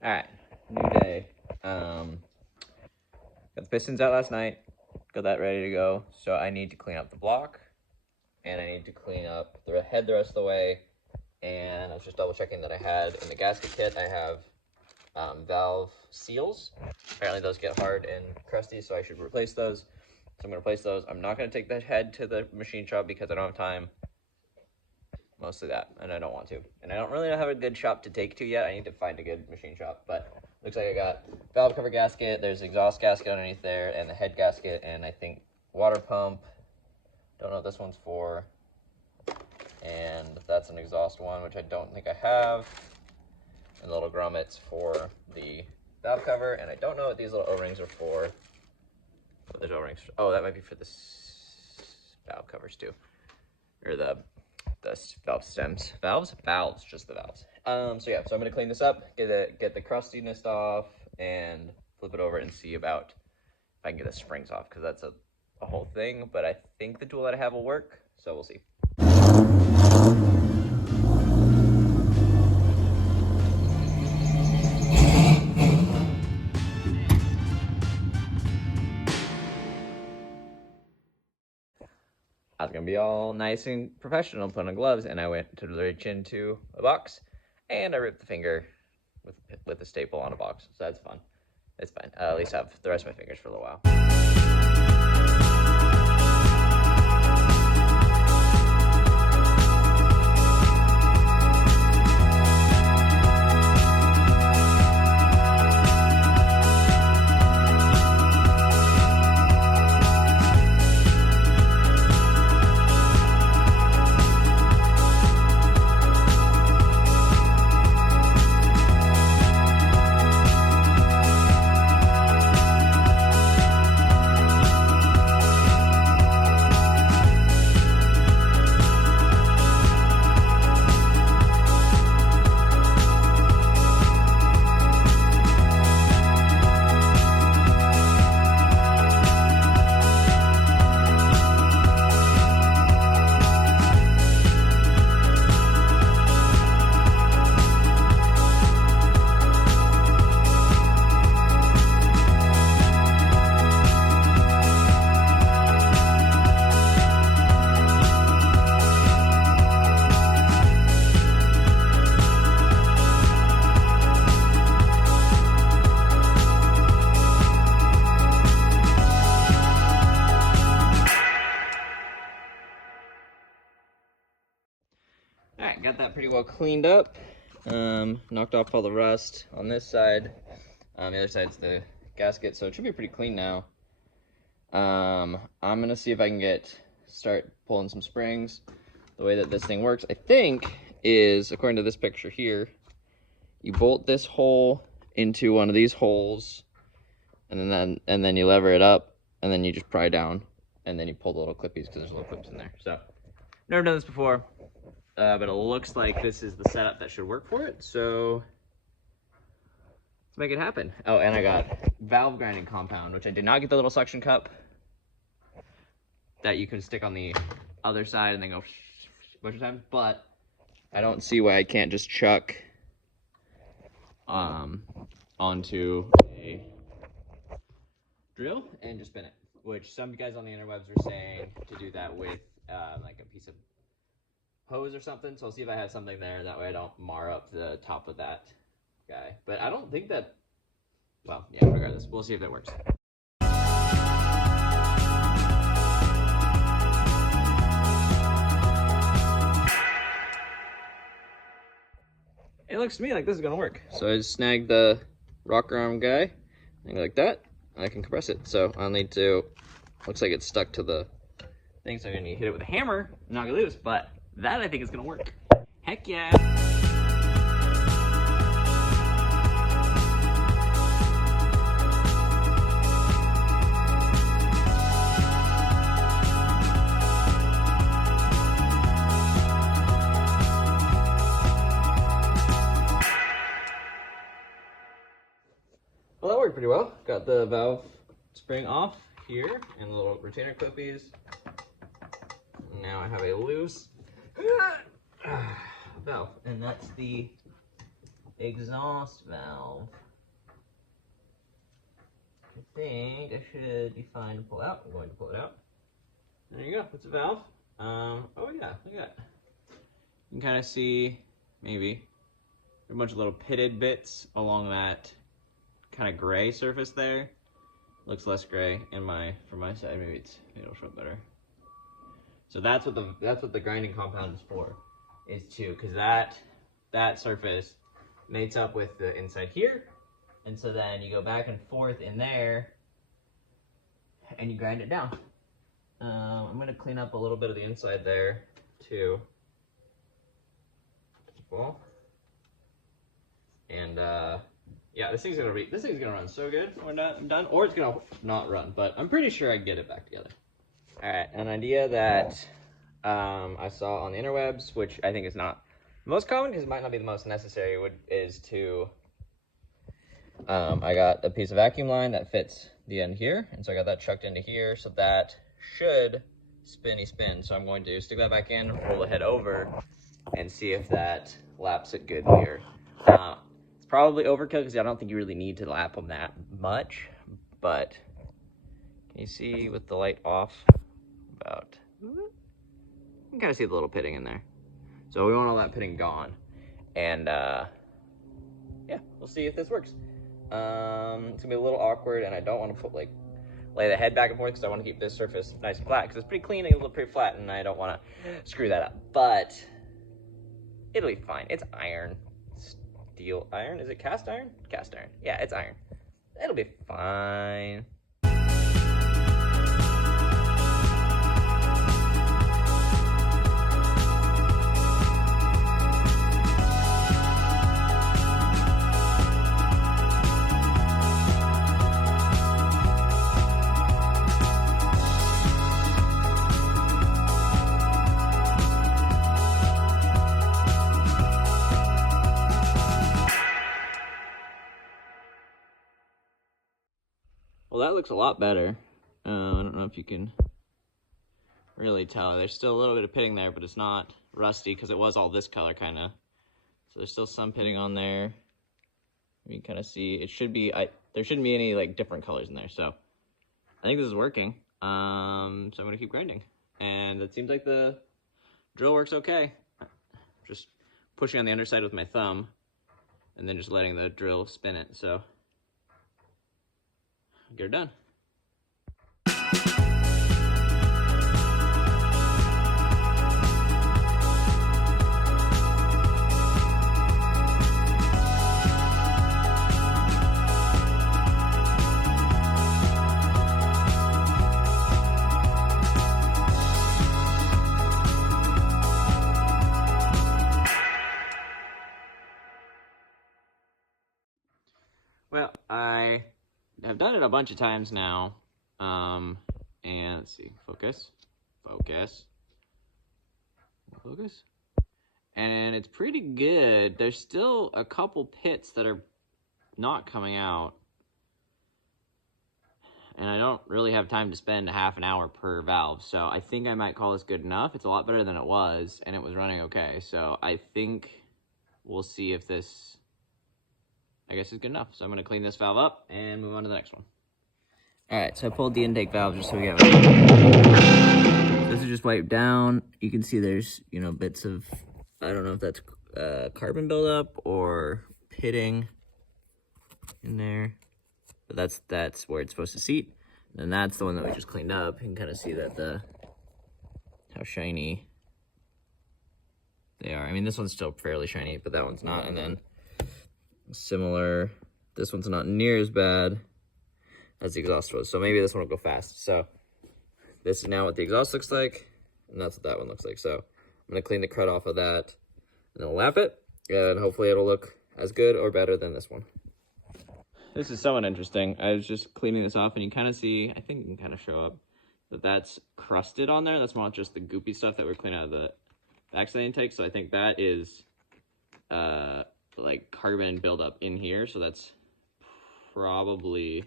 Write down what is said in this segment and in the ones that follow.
All right, new day. Got the pistons out last night. Got that ready to go. So I need to clean up the block, and I need to clean up the head the rest of the way. And I was just double checking that I had in the gasket kit. I have valve seals. Apparently those get hard and crusty, so I should replace those. So I'm gonna replace those. I'm not gonna take the head to the machine shop because I don't have time. Mostly that, and I don't want to. And I don't really have a good shop to take to yet. I need to find a good machine shop, but looks like I got valve cover gasket, there's exhaust gasket underneath there, and the head gasket, and I think water pump. Don't know what this one's for. And that's an exhaust one, which I don't think I have. And little grommets for the valve cover, and I don't know what these little O-rings are for. But there's O-rings. Oh, that might be for the valve covers too, or the valve stems. Valves, just the valves. So yeah, so I'm gonna clean this up, get the crustiness off, and flip it over and see about if I can get the springs off, because that's a whole thing. But I think the tool that I have will work, so we'll see. I was gonna be all nice and professional, put on gloves, and I went to reach into a box, and I ripped the finger with a staple on a box. So that's fun. It's fine. At least I have the rest of my fingers for a little while. All right, got that pretty well cleaned up. Knocked off all the rust on this side. The other side's the gasket, so it should be pretty clean now. I'm gonna see if I can start pulling some springs. The way that this thing works, I think, is according to this picture here, you bolt this hole into one of these holes, and then you lever it up, and then you just pry down, and then you pull the little clippies because there's little clips in there. So, never done this before. But it looks like this is the setup that should work for it, so let's make it happen. Oh, and I got valve grinding compound, which I did not get the little suction cup that you can stick on the other side and then go a bunch of times, but I don't see why I can't just chuck onto a drill and just spin it, which some guys on the interwebs are saying to do that with like a piece of hose or something. So I'll see if I have something there, that way I don't mar up the top of that guy. But I don't think that, well, yeah, regardless, we'll see if it works. It looks to me like this is gonna work. So I just snagged the rocker arm guy, and like that, and I can compress it. So I'll need to, looks like it's stuck to the thing, so I'm gonna need to hit it with a hammer and knock it loose, but that I think is gonna work. Heck yeah! Well, that worked pretty well. Got the valve spring off here and the little retainer clippies. Now I have a loose valve, and that's the exhaust valve. I think I should be fine to pull out. I'm going to pull it out. There you go. It's a valve. Oh yeah, look at that. You can kind of see maybe a bunch of little pitted bits along that kind of gray surface there. Looks less gray from my side. Maybe it'll show up better. So that's what the grinding compound is for, because that surface mates up with the inside here, and so then you go back and forth in there, and you grind it down. I'm gonna clean up a little bit of the inside there too. Cool. And yeah, this thing's gonna run so good when I'm done, or it's gonna not run, but I'm pretty sure I can get it back together. All right, an idea that I saw on the interwebs, which I think is not the most common because it might not be the most necessary, is to I got a piece of vacuum line that fits the end here, and so I got that chucked into here, so that should spin. So I'm going to stick that back in, roll the head over, and see if that laps it good here. It's probably overkill because I don't think you really need to lap them that much, but can you see with the light off? You can kind of see the little pitting in there. So we want all that pitting gone. And yeah, we'll see if this works. It's gonna be a little awkward, and I don't want to lay the head back and forth because I want to keep this surface nice and flat because it's pretty clean and it looks pretty flat, and I don't want to screw that up. But it'll be fine. It's iron. Steel iron? Is it cast iron? Cast iron. Yeah, it's iron. It'll be fine. Well, that looks a lot better. I don't know if you can really tell. There's still a little bit of pitting there, but it's not rusty because it was all this color kind of. So there's still some pitting on there. You can kind of see it should be. There shouldn't be any different colors in there. So I think this is working. So I'm gonna keep grinding, and it seems like the drill works okay. Just pushing on the underside with my thumb, and then just letting the drill spin it. So. Get her done. Well, I have done it a bunch of times now, and let's see, focus, and it's pretty good. There's still a couple pits that are not coming out, and I don't really have time to spend a half an hour per valve, so I think I might call this good enough. It's a lot better than it was, and it was running okay, so I think we'll see if this, I guess, is good enough. So I'm going to clean this valve up and move on to the next one. All right, so I pulled the intake valve just so we got it. This is just wiped down. You can see there's, bits of, I don't know if that's carbon buildup or pitting in there, but that's where it's supposed to seat. And then that's the one that we just cleaned up. You can kind of see that how shiny they are. I mean, this one's still fairly shiny, but that one's not. And then similar, this one's not near as bad as the exhaust was, so maybe this one will go fast. So this is now what the exhaust looks like, and that's what that one looks like. So I'm gonna clean the crud off of that and then lap it, and hopefully it'll look as good or better than this one. This is somewhat interesting. I was just cleaning this off, and you kind of see, I think you can kind of show up that that's crusted on there. That's not just the goopy stuff that we're cleaning out of the backside intake. So I think that is carbon buildup in here. So that's probably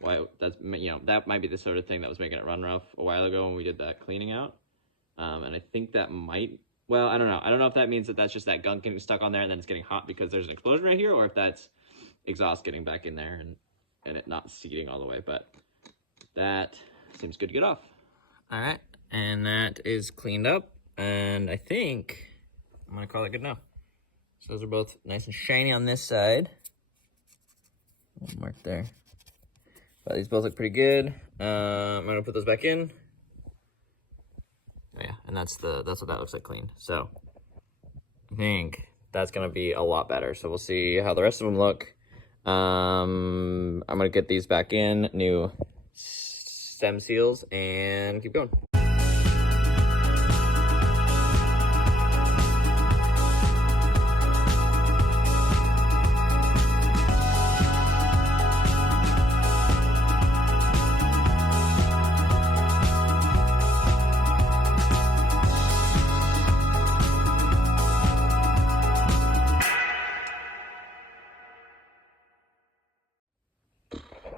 why that might be the sort of thing that was making it run rough a while ago when we did that cleaning out. And I think that might well, I don't know. I don't know if that means that that's just that gunk getting stuck on there and then it's getting hot because there's an explosion right here, or if that's exhaust getting back in there and it not seating all the way, but that seems good to get off. All right, and that is cleaned up, and I think I'm gonna call it good now. So those are both nice and shiny on this side. One mark there. But these both look pretty good. I'm gonna put those back in. Oh yeah, and that's what that looks like clean. So I think that's gonna be a lot better. So we'll see how the rest of them look. I'm gonna get these back in, new stem seals, and keep going.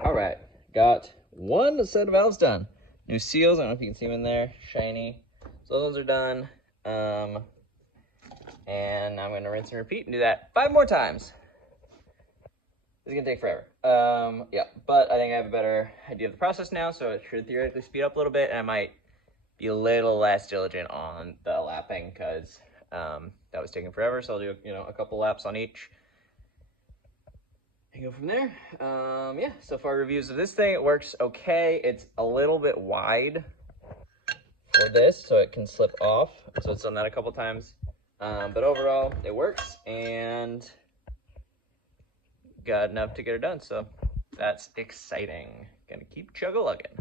All right, got one set of valves done. New seals, I don't know if you can see them in there, shiny. So those are done. And I'm gonna rinse and repeat and do that 5 more times. This is gonna take forever. Yeah, but I think I have a better idea of the process now, so it should theoretically speed up a little bit, and I might be a little less diligent on the lapping because that was taking forever. So I'll do, a couple laps on each. And go from there. Yeah, so far reviews of this thing, it works okay. It's a little bit wide for this, so it can slip off. So it's done that a couple times. But overall, it works, and got enough to get it done. So that's exciting. Gonna keep chug-a-lugging.